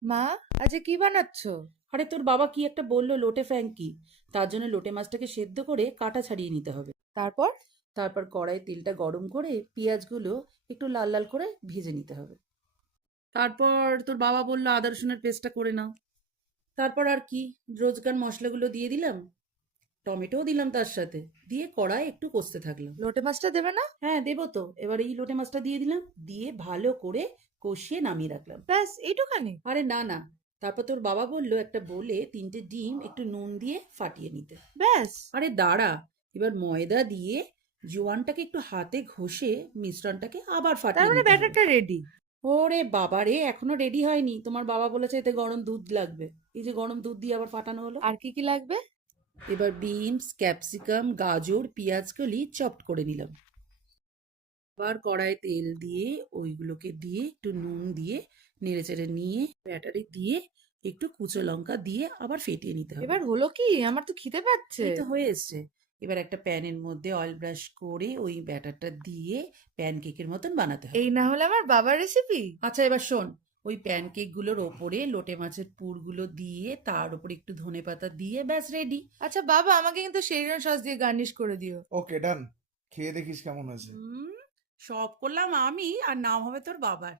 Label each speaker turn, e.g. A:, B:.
A: মা, আজকে কি বানাচ্ছ?
B: আরে তোর বাবা কি একটা বললো লোটে ফ্র্যাঙ্কি, তার জন্য লোটে মাছটাকে সেদ্ধ করে কাঁটা ছাড়িয়ে নিতে হবে।
A: তারপর?
B: তারপর কড়াই তেলটা গরম করে পেঁয়াজগুলো একটু লাল লাল করে ভেজে নিতে হবে। তারপর তোর বাবা বললো আদা রসুনের পেস্টটা করে নাও। তারপর আর কি, রোজকার মশলাগুলো দিয়ে দিলাম, টমেটোও দিলাম তার সাথে, দিয়ে কড়াই একটু কষতে থাকলাম।
A: লোটে মাছটা দেবে না?
B: হ্যাঁ দেবো তো, এবার এই লোটে মাছটা দিয়ে দিলাম, দিয়ে ভালো করে কষিয়ে নামিয়ে রাখলাম।
A: ব্যাস এইটুখানি?
B: আরে না না, তারপর তোর বাবা বললো একটা বলে 3টে ডিম একটু নুন দিয়ে ফাটিয়ে নিতে।
A: ব্যাস?
B: আরে দাঁড়া, এবার ময়দা দিয়ে জোয়ানটাকে একটু হাতে ঘষে মিশ্রণটাকে আবার
A: তার
B: ফাটিয়ে
A: মানে
B: নিতে হবে।
A: ব্যাটারটা রেডি?
B: ওরে বাবা রে, এখনো রেডি হয়নি, তোমার বাবা বলেছে এতে গরম দুধ লাগবে। এই যে গরম দুধ দিয়ে আবার ফাটানো হলো।
A: আর কি কি লাগবে?
B: এবার বিনস, ক্যাপসিকাম, গাজর, পেঁয়াজকলি চপড করে নিলাম। আবার কড়ায় তেল দিয়ে ওইগুলোকে দিয়ে একটু নুন দিয়ে নেড়েচেড়ে নিয়ে ব্যাটারি দিয়ে একটু কুচো লঙ্কা দিয়ে আবার ফেটিয়ে নিতে হবে।
A: এবার হলো কি? আমার তো খিদে পাচ্ছে।
B: এই তো হয়ে এসছে। এবার একটা প্যানের মধ্যে অয়েল ব্রাশ করে ওই ব্যাটারটা দিয়ে প্যানকেকের মতন বানাতে হবে।
A: এই না হলে আমার বাবার রেসিপি?
B: আচ্ছা এবার শোন, ওই প্যানকেকগুলোর ওপরে লোটে মাছের পুরগুলো দিয়ে তার উপরে একটু ধনেপাতা দিয়ে ব্যাস রেডি।
A: আচ্ছা বাবা, আমাকে কিন্তু শেজওয়ান সস দিয়ে গার্নিশ করে দিও।
C: ওকে, ডান। খেয়ে দেখিস কেমন হয়েছে।
B: সব করলাম আমি, আর নাম হবে তোর বাবার।